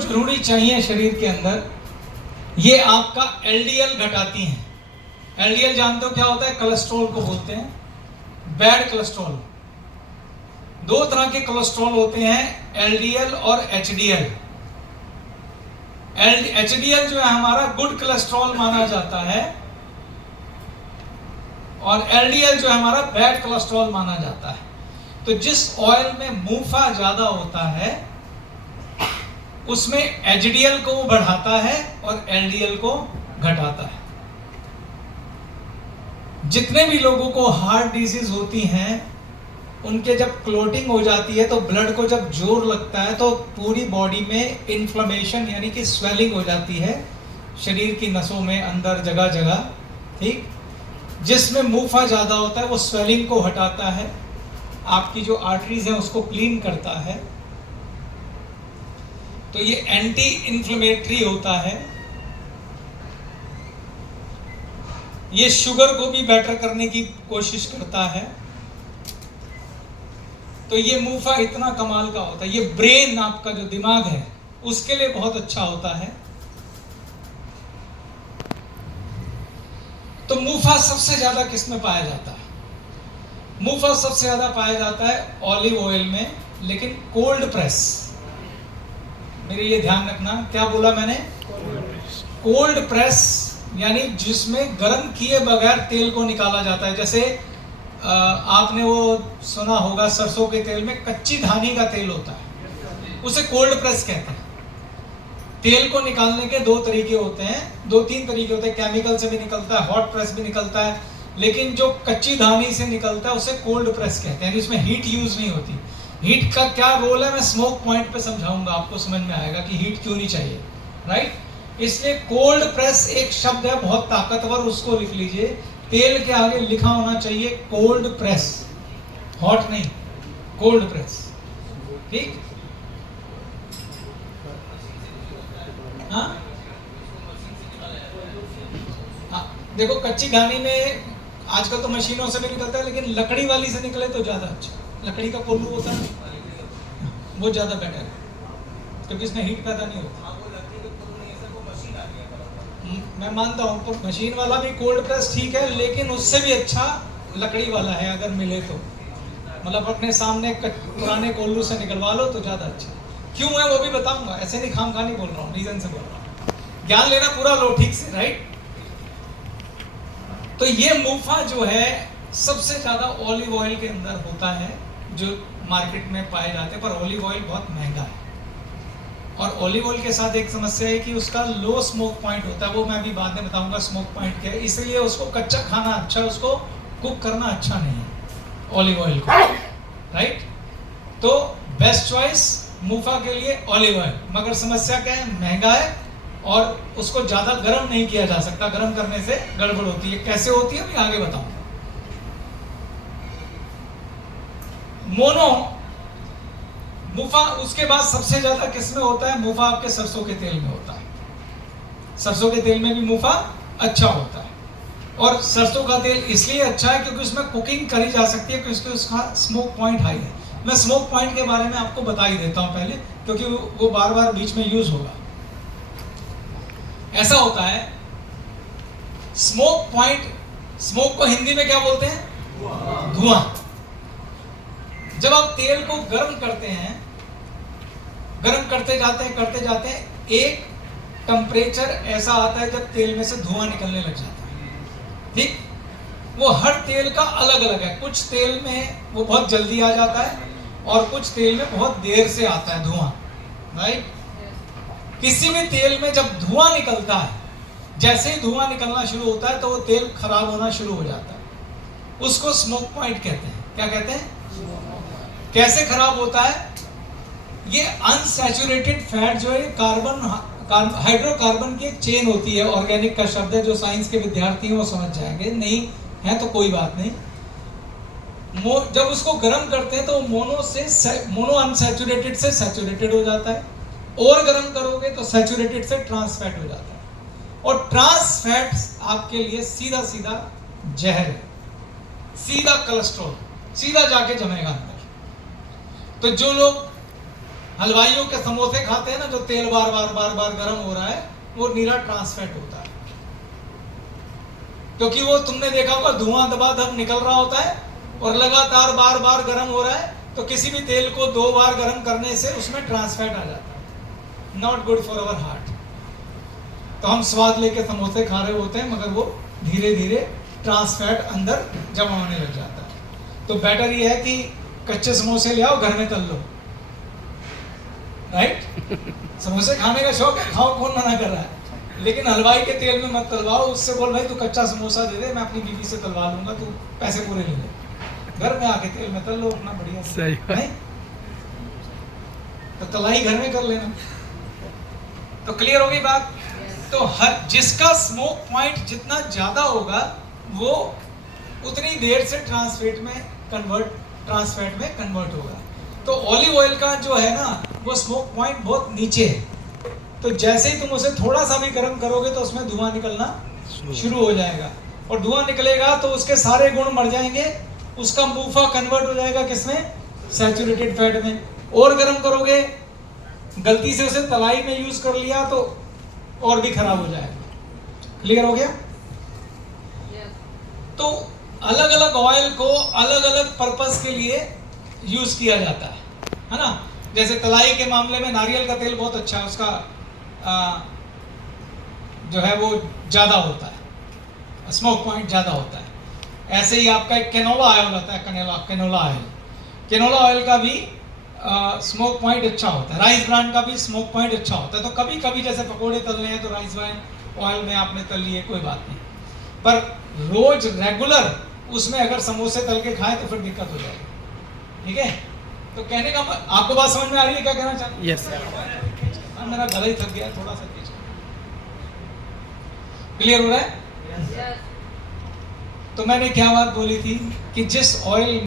जरूरी चाहिए शरीर के अंदर, ये आपका एलडीएल घटाती हैं। एलडीएल जानते हो क्या होता है? कोलेस्ट्रॉल को बोलते हैं, बैड कोलेस्ट्रॉल। दो तरह के कोलेस्ट्रॉल होते हैं, एलडीएल और एचडीएल। एचडीएल जो है हमारा गुड कोलेस्ट्रॉल माना जाता है, और एलडीएल जो है हमारा बैड कोलेस्ट्रॉल माना जाता है। तो जिस ऑयल में मुफा ज्यादा होता है उसमें एचडीएल को बढ़ाता है और एलडीएल को घटाता है। जितने भी लोगों को हार्ट डिजीज होती हैं, उनके जब क्लोटिंग हो जाती है तो ब्लड को जब जोर लगता है तो पूरी बॉडी में इन्फ्लेमेशन यानी कि स्वेलिंग हो जाती है, शरीर की नसों में अंदर जगह जगह। ठीक, जिसमें मुफा ज्यादा होता है वो स्वेलिंग को हटाता है, आपकी जो आर्टरीज है उसको क्लीन करता है। तो ये एंटी इन्फ्लेमेटरी होता है। ये शुगर को भी बेटर करने की कोशिश करता है। तो ये मुफा इतना कमाल का होता है। ये ब्रेन, आपका जो दिमाग है, उसके लिए बहुत अच्छा होता है। तो मुफा सबसे ज्यादा किस में पाया जाता है? मुफा सबसे ज्यादा पाया जाता है ऑलिव ऑयल में, लेकिन कोल्ड प्रेस। मेरे ये ध्यान रखना, क्या बोला मैंने? कोल्ड प्रेस, यानी जिसमें गर्म किए बगैर तेल को निकाला जाता है। जैसे आपने वो सुना होगा, सरसों के तेल में कच्ची धानी का तेल होता है, उसे कोल्ड प्रेस कहते हैं। तेल को निकालने के दो तरीके होते हैं, दो तीन तरीके होते हैं। केमिकल से भी निकलता है, हॉट प्रेस भी निकलता है, लेकिन जो कच्ची धानी से निकलता है उसे कोल्ड प्रेस कहते हैं। इसमें हीट यूज नहीं होती। हीट का क्या रोल है मैं स्मोक पॉइंट पे समझाऊंगा, आपको समझ में आएगा कि हीट क्यों नहीं चाहिए, राइट। इसलिए कोल्ड प्रेस एक शब्द है बहुत ताकतवर, उसको लिख लीजिए। तेल के आगे लिखा होना चाहिए कोल्ड प्रेस, हॉट नहीं, कोल्ड प्रेस। ठीक, हाँ हाँ, देखो कच्ची घानी में आजकल तो मशीनों से भी निकलता है, लेकिन लकड़ी वाली से निकले तो ज्यादा अच्छा। लकड़ी का कोल्लू होता है वो ज्यादा बेटर है, क्योंकि इसमें हीट पैदा नहीं होती। मैं मानता हूँ तो मशीन वाला भी कोल्ड प्रेस ठीक है, लेकिन उससे भी अच्छा लकड़ी वाला है अगर मिले तो। मतलब अपने सामने पुराने कोल्लू से निकलवा लो तो ज्यादा अच्छा। क्यों है वो भी बताऊंगा, ऐसे नहीं खामखा नहीं बोल रहा हूँ, रीजन से बोल रहा हूँ। ज्ञान लेना पूरा लो ठीक से, राइट। तो ये मुफा जो है सबसे ज्यादा ऑलिव ऑयल के अंदर होता है, जो मार्केट में पाए जाते हैं। पर ऑलिव ऑयल बहुत महंगा है, और ऑलिव ऑयल के साथ एक समस्या है कि उसका लो स्मोक पॉइंट होता है। वो मैं अभी बाद में बताऊंगा स्मोक पॉइंट क्या है। इसलिए उसको कच्चा खाना अच्छा, उसको कुक करना अच्छा नहीं है ऑलिव ऑयल को, राइट। तो बेस्ट चॉइस मुफा के लिए ऑलिव ऑयल, मगर समस्या क्या है? महंगा है, और उसको ज्यादा गर्म नहीं किया जा सकता। गर्म करने से गड़बड़ होती है। कैसे होती है मैं आगे बताऊंगा। मोनो मुफा, उसके बाद सबसे ज्यादा किसमें होता है? मुफा आपके सरसों के तेल में होता है। सरसों के तेल में भी मुफा अच्छा होता है, और सरसों का तेल इसलिए अच्छा है क्योंकि उसमें कुकिंग करी जा सकती है, क्योंकि उसका स्मोक पॉइंट हाई है। मैं स्मोक पॉइंट के बारे में आपको बता ही देता हूं पहले, क्योंकि वो बार बार बीच में यूज होगा। ऐसा होता है स्मोक पॉइंट, स्मोक को हिंदी में क्या बोलते हैं? धुआं। जब आप तेल को गर्म करते हैं, गर्म करते जाते हैं, एक टेम्परेचर ऐसा आता है जब तेल में से धुआं निकलने लग जाता है। ठीक, वो हर तेल का अलग अलग है। कुछ तेल में वो बहुत जल्दी आ जाता है, और कुछ तेल में बहुत देर से आता है धुआं, राइट। किसी भी तेल में जब धुआं निकलता है, जैसे ही धुआं निकलना शुरू होता है तो वो तेल खराब होना शुरू हो जाता है। उसको स्मोक पॉइंट कहते हैं। क्या कहते हैं? कैसे खराब होता है? ये अनसैचुरेटेड फैट जो है हाइड्रोकार्बन की एक चेन होती है। ऑर्गेनिक का शब्द है, जो साइंस के विद्यार्थी हैं वो समझ जाएंगे, नहीं है तो कोई बात नहीं। जब उसको गर्म करते हैं तो मोनो अनसैचुरेटेड से सैचुरेटेड हो जाता है, और गर्म करोगे तो सैचुरेटेड से ट्रांस फैट हो जाता है। और ट्रांस फैट आपके लिए सीधा सीधा जहर है, सीधा कोलेस्ट्रॉल, सीधा जाके जमेगा अंदर। तो जो लोग हलवाइयों के समोसे खाते हैं ना, जो तेल बार बार बार बार गर्म हो रहा है, वो नीरा ट्रांस फैट होता है। क्योंकि वो तुमने देखा होगा धुआं दबादब निकल रहा होता है और लगातार बार बार गर्म हो रहा है, तो किसी भी तेल को 2 बार गर्म करने से उसमें ट्रांस फैट आ जाता है। Not good for our heart. तो हम स्वाद लेके समोसे खा रहे होते हैं, मगर वो धीरे धीरे ट्रांस फैट अंदर जमा होने लग जाता है। तो बेटर ये है कि कच्चे समोसे ले आओ, घर में तल लो, राइट? समोसे खाने का शौक है, खाओ, कौन मना कर रहा है, लेकिन हलवाई के तेल में मत तलवाओ। उससे बोल भाई तू कच्चा समोसा दे दे, मैं अपनी बीवी से तलवा लूंगा, तू पैसे पूरे ले ले। घर में आके तेल में तल लो अपना बढ़िया, सही नहीं तो तलाई घर में कर लेना। तो क्लियर हो गई बात? तो हर जिसका स्मोक पॉइंट जितना ज्यादा होगा, वो उतनी देर से ट्रांस फैट में कन्वर्ट होगा। तो ऑलिव ऑयल का जो है ना, वो स्मोक पॉइंट बहुत नीचे है। तो जैसे ही तुम उसे थोड़ा सा भी गर्म करोगे तो उसमें धुआं निकलना शुरू हो जाएगा, और धुआं निकलेगा तो उसके सारे गुण मर जाएंगे, उसका मूफा कन्वर्ट हो जाएगा किसमें? सैचुरेटेड फैट में। और गर्म करोगे, गलती से उसे तलाई में यूज कर लिया तो और भी खराब हो जाएगा। क्लियर हो गया? तो अलग अलग ऑयल को अलग अलग पर्पस के लिए यूज किया जाता है ना? जैसे तलाई के मामले में नारियल का तेल बहुत अच्छा है, उसका जो है वो ज्यादा होता है, स्मोक पॉइंट ज्यादा होता है। ऐसे ही आपका एक कैनोला ऑयल होता है, कैनोला ऑयल का भी स्मोक पॉइंट अच्छा होता है। राइस ब्रांड का भी स्मोक पॉइंट अच्छा होता है। तो कभी कभी जैसे पकोड़े तलने हैं तो राइस ब्रांड ऑयल में आपने तल लिए, कोई बात नहीं, पर रोज रेगुलर उसमें अगर समोसे तल के खाए तो फिर दिक्कत हो जाएगी। ठीक है? तो कहने का आपको बात समझ में आ रही है क्या कहना चाहते हैं? यस। मेरा गला ही थक गया, थोड़ा सा क्लियर हो रहा है? तो मैंने क्या बात बोली थी कि जिस ऑयल